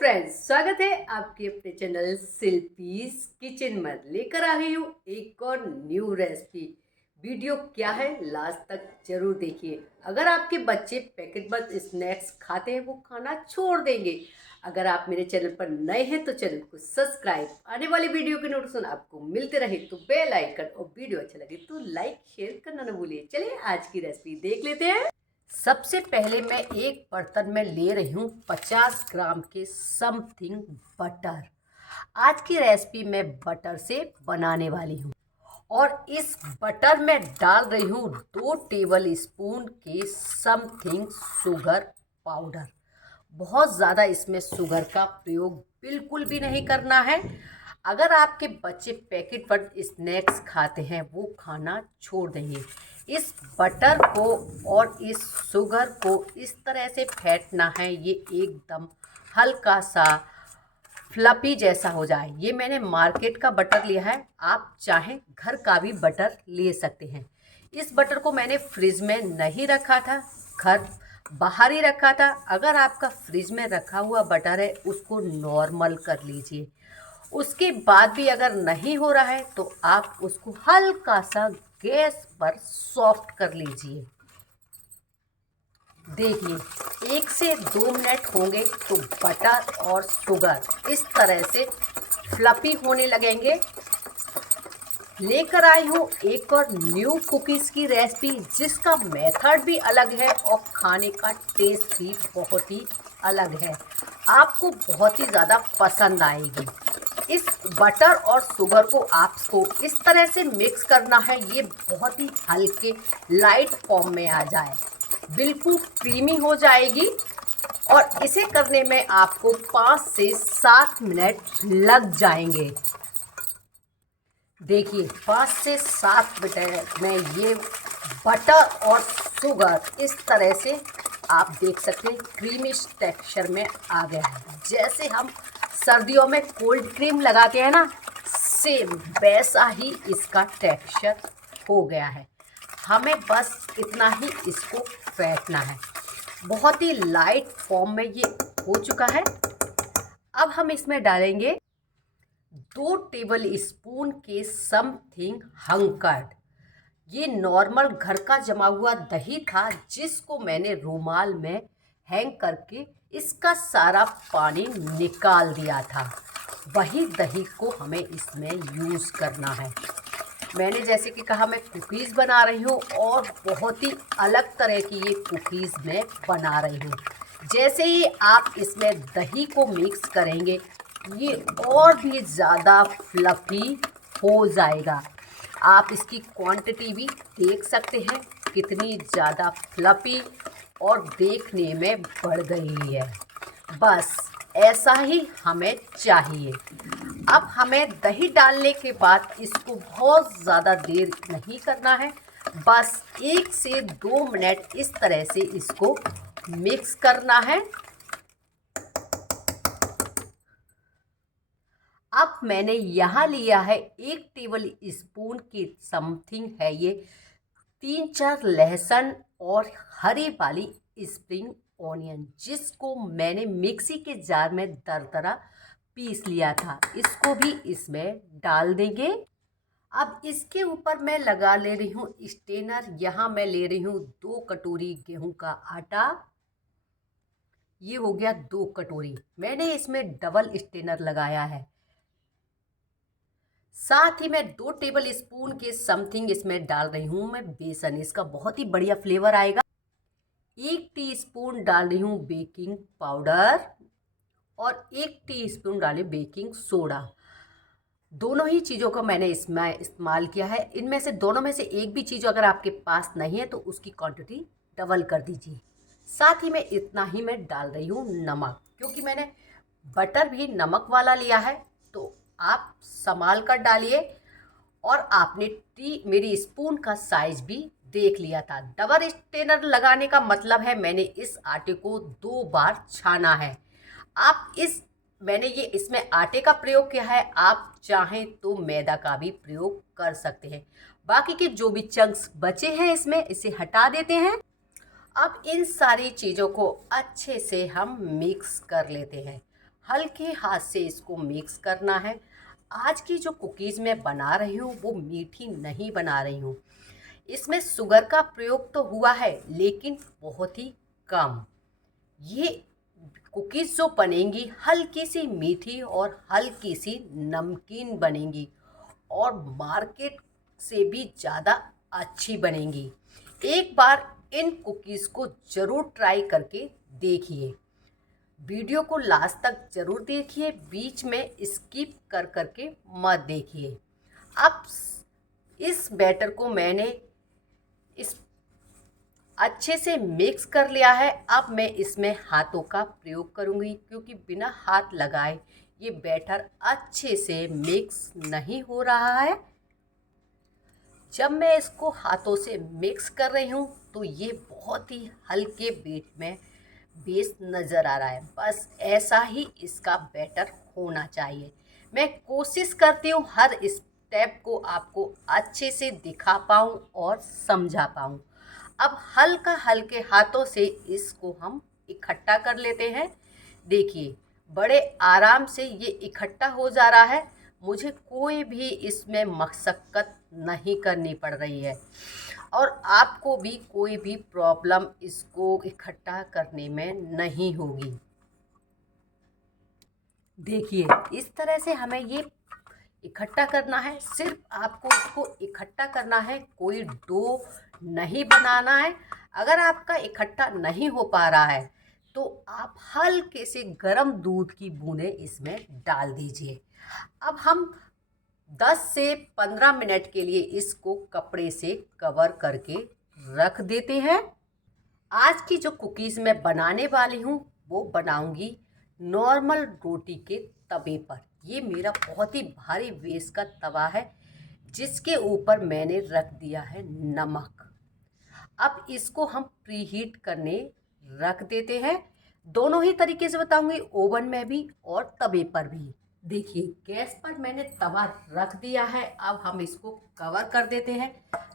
Friends, स्वागत है आपके अपने चैनल शिल्पीज किचन में। लेकर आ गई हूँ एक और न्यू रेसिपी। वीडियो क्या है लास्ट तक जरूर देखिए। अगर आपके बच्चे पैकेट बंद स्नैक्स खाते हैं वो खाना छोड़ देंगे। अगर आप मेरे चैनल पर नए हैं तो चैनल को सब्सक्राइब, आने वाली वीडियो के नोटिफिकेशन आपको मिलते रहे तो बेल आइकन, और वीडियो अच्छा लगे तो लाइक शेयर करना न भूलिए। चलिए आज की रेसिपी देख लेते हैं। सबसे पहले मैं एक बर्तन में ले रही हूँ 50 ग्राम के समथिंग बटर। आज की रेसिपी मैं बटर से बनाने वाली हूँ और इस बटर में डाल रही हूँ 2 टेबल स्पून के समथिंग शुगर पाउडर। बहुत ज़्यादा इसमें शुगर का प्रयोग बिल्कुल भी नहीं करना है। अगर आपके बच्चे पैकेट पर स्नैक्स खाते हैं वो खाना छोड़ देंगे। इस बटर को और इस शुगर को इस तरह से फेंटना है, ये एकदम हल्का सा फ्लफी जैसा हो जाए। ये मैंने मार्केट का बटर लिया है, आप चाहें घर का भी बटर ले सकते हैं। इस बटर को मैंने फ्रिज में नहीं रखा था, घर बाहर ही रखा था। अगर आपका फ्रिज में रखा हुआ बटर है उसको नॉर्मल कर लीजिए। उसके बाद भी अगर नहीं हो रहा है तो आप उसको हल्का सा गैस पर सॉफ्ट कर लीजिए। देखिए 1 से 2 मिनट होंगे तो बटर और शुगर इस तरह से फ्लफी होने लगेंगे। लेकर आई हूँ एक और न्यू कुकीज़ की रेसिपी, जिसका मेथड भी अलग है और खाने का टेस्ट भी बहुत ही अलग है। आपको बहुत ही ज़्यादा पसंद आएगी। इस बटर और शुगर को आपको इस तरह से मिक्स करना है, ये बहुत ही हल्के लाइट फॉर्म में आ जाए, बिल्कुल क्रीमी हो जाएगी। और इसे करने में आपको 5 से 7 मिनट लग जाएंगे। देखिए 5 से 7 मिनट में ये बटर और शुगर इस तरह से आप देख सकते हैं क्रीमिश टेक्सचर में आ गया है। जैसे हम सर्दियों में कोल्ड क्रीम लगाते हैं ना, सेम वैसा ही इसका टेक्सचर हो गया है। हमें बस इतना ही इसको फेंटना है। बहुत ही लाइट फॉर्म में ये हो चुका है। अब हम इसमें डालेंगे 2 टेबल स्पून के समथिंग हंकर्ड। ये नॉर्मल घर का जमा हुआ दही था, जिसको मैंने रुमाल में हैंग करके इसका सारा पानी निकाल दिया था। वही दही को हमें इसमें यूज़ करना है। मैंने जैसे कि कहा मैं कुकीज़ बना रही हूँ और बहुत ही अलग तरह की ये कुकीज़ मैं बना रही हूँ। जैसे ही आप इसमें दही को मिक्स करेंगे ये और भी ज़्यादा फ्लफी हो जाएगा। आप इसकी क्वांटिटी भी देख सकते हैं कितनी ज़्यादा फ्लफी और देखने में बढ़ गई है। बस ऐसा ही हमें चाहिए। अब हमें दही डालने के बाद इसको बहुत ज़्यादा देर नहीं करना है, बस 1 से 2 मिनट इस तरह से इसको मिक्स करना है। अब मैंने यहाँ लिया है 1 टेबल स्पून की समथिंग है ये 3-4 लहसुन और हरी वाली स्प्रिंग ऑनियन, जिसको मैंने मिक्सी के जार में दरदरा पीस लिया था। इसको भी इसमें डाल देंगे। अब इसके ऊपर मैं लगा ले रही हूँ स्टेनर। यहाँ मैं ले रही हूँ 2 कटोरी गेहूं का आटा। ये हो गया 2 कटोरी। मैंने इसमें डबल स्टेनर लगाया है। साथ ही मैं 2 टेबल स्पून के समथिंग इसमें डाल रही हूँ मैं बेसन। इसका बहुत ही बढ़िया फ्लेवर आएगा। 1 टीस्पून डाल रही हूँ बेकिंग पाउडर और 1 टीस्पून डाली बेकिंग सोडा। दोनों ही चीज़ों को मैंने इसमें इस्तेमाल किया है। इनमें से दोनों में से एक भी चीज़ अगर आपके पास नहीं है तो उसकी क्वांटिटी डबल कर दीजिए। साथ ही मैं इतना ही मैं डाल रही हूँ नमक, क्योंकि मैंने बटर भी नमक वाला लिया है, तो आप संभाल कर डालिए। और आपने मेरी स्पून का साइज भी देख लिया था। डबल स्टेनर लगाने का मतलब है मैंने इस आटे को 2 बार छाना है। आप मैंने ये इसमें आटे का प्रयोग किया है, आप चाहें तो मैदा का भी प्रयोग कर सकते हैं। बाकी के जो भी चंक्स बचे हैं इसमें इसे हटा देते हैं। अब इन सारी चीज़ों को अच्छे से हम मिक्स कर लेते हैं। हल्के हाथ से इसको मिक्स करना है। आज की जो कुकीज़ मैं बना रही हूँ वो मीठी नहीं बना रही हूँ। इसमें शुगर का प्रयोग तो हुआ है लेकिन बहुत ही कम। ये कुकीज़ जो बनेंगी हल्की सी मीठी और हल्की सी नमकीन बनेंगी और मार्केट से भी ज़्यादा अच्छी बनेंगी। एक बार इन कुकीज़ को ज़रूर ट्राई करके देखिए। वीडियो को लास्ट तक ज़रूर देखिए, बीच में स्किप कर करके मत देखिए। अब इस बैटर को मैंने इस अच्छे से मिक्स कर लिया है। अब मैं इसमें हाथों का प्रयोग करूँगी क्योंकि बिना हाथ लगाए ये बैटर अच्छे से मिक्स नहीं हो रहा है। जब मैं इसको हाथों से मिक्स कर रही हूँ तो ये बहुत ही हल्के वेट में बेस नज़र आ रहा है। बस ऐसा ही इसका बैटर होना चाहिए। मैं कोशिश करती हूँ हर स्टेप को आपको अच्छे से दिखा पाऊँ और समझा पाऊँ। अब हल्के हाथों से इसको हम इकट्ठा कर लेते हैं। देखिए बड़े आराम से ये इकट्ठा हो जा रहा है। मुझे कोई भी इसमें मशक्क़त नहीं करनी पड़ रही है और आपको भी कोई भी प्रॉब्लम इसको इकट्ठा करने में नहीं होगी। देखिए इस तरह से हमें ये इकट्ठा करना है। सिर्फ आपको इसको इकट्ठा करना है, कोई डो नहीं बनाना है। अगर आपका इकट्ठा नहीं हो पा रहा है तो आप हल्के से गर्म दूध की बूंदें इसमें डाल दीजिए। अब हम 10 से 15 मिनट के लिए इसको कपड़े से कवर करके रख देते हैं। आज की जो कुकीज़ मैं बनाने वाली हूँ वो बनाऊंगी नॉर्मल रोटी के तवे पर। ये मेरा बहुत ही भारी बेस का तवा है जिसके ऊपर मैंने रख दिया है नमक। अब इसको हम प्रीहीट करने रख देते हैं। दोनों ही तरीके से बताऊंगी, ओवन में भी और तवे पर भी। देखिए गैस पर मैंने तवा रख दिया है। अब हम इसको कवर कर देते हैं।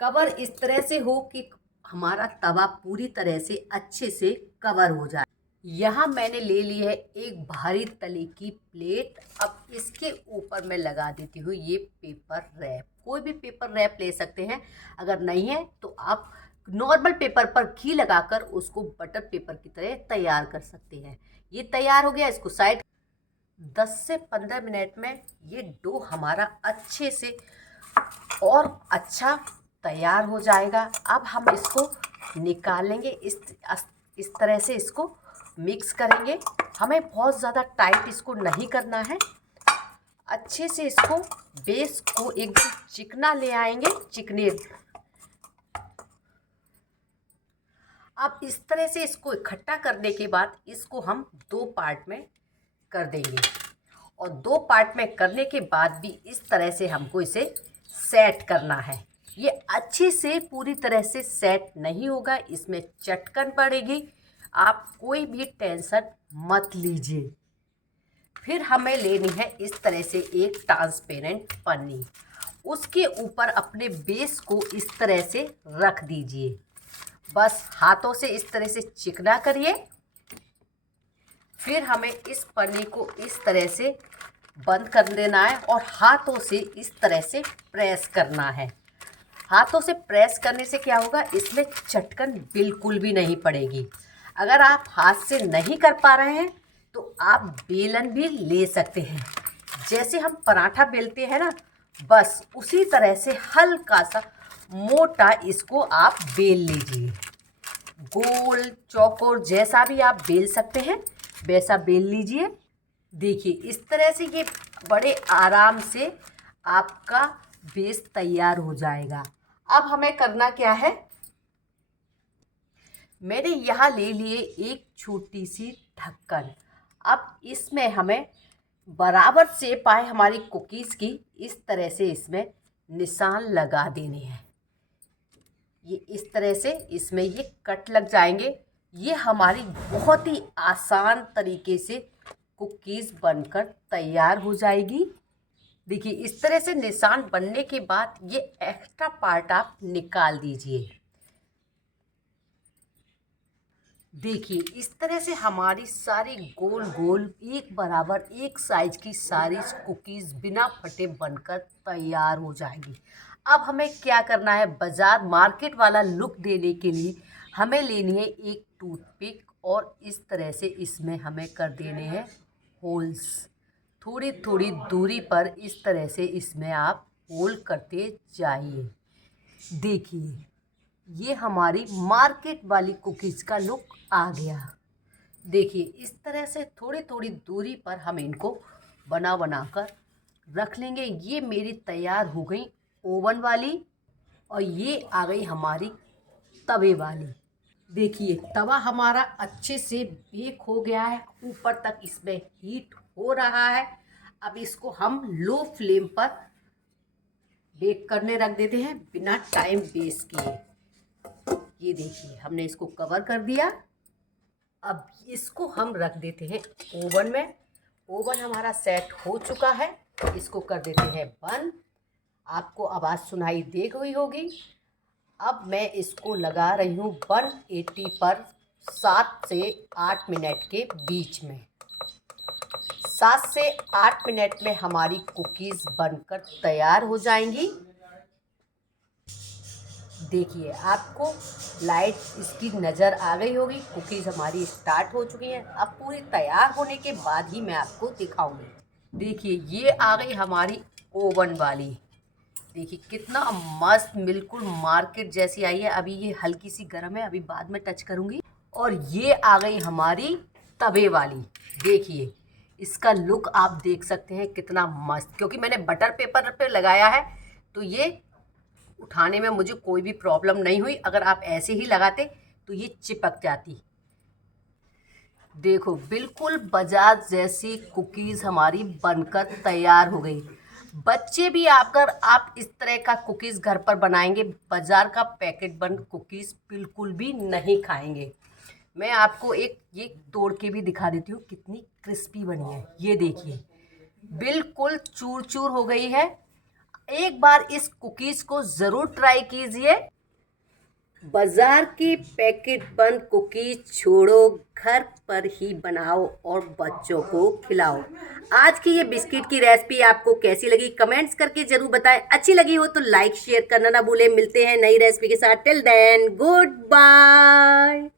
कवर इस तरह से हो कि हमारा तवा पूरी तरह से अच्छे से कवर हो जाए। यहाँ मैंने ले ली है एक भारी तले की प्लेट। अब इसके ऊपर मैं लगा देती हूँ ये पेपर रैप। कोई भी पेपर रैप ले सकते हैं, अगर नहीं है तो आप नॉर्मल पेपर पर घी लगाकर उसको बटर पेपर की तरह तैयार कर सकते हैं। ये तैयार हो गया, इसको साइड 10 से 15 मिनट में ये डो हमारा अच्छे से और अच्छा तैयार हो जाएगा। अब हम इसको निकालेंगे। इस तरह से इसको मिक्स करेंगे। हमें बहुत ज़्यादा टाइट इसको नहीं करना है। अच्छे से इसको बेस को एकदम चिकना ले आएंगे, चिकने। अब इस तरह से इसको इकट्ठा करने के बाद इसको हम 2 पार्ट में कर देंगे और 2 पार्ट में करने के बाद भी इस तरह से हमको इसे सेट करना है। ये अच्छे से पूरी तरह से सेट नहीं होगा, इसमें चटकन पड़ेगी। आप कोई भी टेंशन मत लीजिए। फिर हमें लेनी है इस तरह से एक ट्रांसपेरेंट पन्नी। उसके ऊपर अपने बेस को इस तरह से रख दीजिए। बस हाथों से इस तरह से चिकना करिए। फिर हमें इस पन्नी को इस तरह से बंद कर देना है और हाथों से इस तरह से प्रेस करना है। हाथों से प्रेस करने से क्या होगा, इसमें चटकन बिल्कुल भी नहीं पड़ेगी। अगर आप हाथ से नहीं कर पा रहे हैं तो आप बेलन भी ले सकते हैं। जैसे हम पराठा बेलते हैं ना, बस उसी तरह से हल्का सा मोटा इसको आप बेल लीजिए। गोल चौकोर जैसा भी आप बेल सकते हैं वैसा बेल लीजिए। देखिए इस तरह से ये बड़े आराम से आपका बेस तैयार हो जाएगा। अब हमें करना क्या है, मैंने यहाँ ले लिए एक छोटी सी ढक्कन। अब इसमें हमें बराबर शेप आए हमारी कुकीज़ की, इस तरह से इसमें निशान लगा देने हैं। ये इस तरह से इसमें ये कट लग जाएंगे। ये हमारी बहुत ही आसान तरीके से कुकीज़ बनकर तैयार हो जाएगी। देखिए इस तरह से निशान बनने के बाद ये एक्स्ट्रा पार्ट आप निकाल दीजिए। देखिए इस तरह से हमारी सारी गोल गोल एक बराबर एक साइज की सारी कुकीज़ बिना फटे बनकर तैयार हो जाएगी। अब हमें क्या करना है, बाजार मार्केट वाला लुक देने के लिए हमें लेनी है एक टूथपिक और इस तरह से इसमें हमें कर देने हैं होल्स। थोड़ी थोड़ी दूरी पर इस तरह से इसमें आप होल करते जाइए। देखिए ये हमारी मार्केट वाली कुकीज़ का लुक आ गया। देखिए इस तरह से थोड़ी थोड़ी दूरी पर हम इनको बना कर रख लेंगे। ये मेरी तैयार हो गई ओवन वाली और ये आ गई हमारी तवे वाली। देखिए तवा हमारा अच्छे से बेक हो गया है, ऊपर तक इसमें हीट हो रहा है। अब इसको हम लो फ्लेम पर बेक करने रख देते हैं बिना टाइम वेस्ट किए। ये देखिए हमने इसको कवर कर दिया। अब इसको हम रख देते हैं ओवन में। ओवन हमारा सेट हो चुका है, इसको कर देते हैं बंद। आपको आवाज़ सुनाई दे गई होगी। अब मैं इसको लगा रही हूँ 180 पर 7 से 8 मिनट के बीच में। 7 से 8 मिनट में हमारी कुकीज़ बनकर तैयार हो जाएंगी। देखिए आपको लाइट इसकी नज़र आ गई होगी। कुकीज़ हमारी स्टार्ट हो चुकी हैं। अब पूरी तैयार होने के बाद ही मैं आपको दिखाऊंगी। देखिए ये आ गई हमारी ओवन वाली। देखिए कितना मस्त, बिल्कुल मार्केट जैसी आई है। अभी ये हल्की सी गर्म है, अभी बाद में टच करूँगी। और ये आ गई हमारी तवे वाली। देखिए इसका लुक आप देख सकते हैं कितना मस्त, क्योंकि मैंने बटर पेपर पे लगाया है तो ये उठाने में मुझे कोई भी प्रॉब्लम नहीं हुई। अगर आप ऐसे ही लगाते तो ये चिपक जाती। देखो बिल्कुल बाजार जैसी कुकीज़ हमारी बनकर तैयार हो गई। बच्चे भी आकर आप इस तरह का कुकीज़ घर पर बनाएंगे, बाजार का पैकेट बंद कुकीज़ बिल्कुल भी नहीं खाएंगे। मैं आपको एक ये तोड़ के भी दिखा देती हूँ कितनी क्रिस्पी बनी है। ये देखिए बिल्कुल चूर चूर हो गई है। एक बार इस कुकीज़ को ज़रूर ट्राई कीजिए। बाजार की पैकेट बंद कुकीज़ छोड़ो, घर पर ही बनाओ और बच्चों को खिलाओ। आज की ये बिस्किट की रेसिपी आपको कैसी लगी कमेंट्स करके ज़रूर बताएं। अच्छी लगी हो तो लाइक शेयर करना ना भूलें। मिलते हैं नई रेसिपी के साथ। Till then good bye.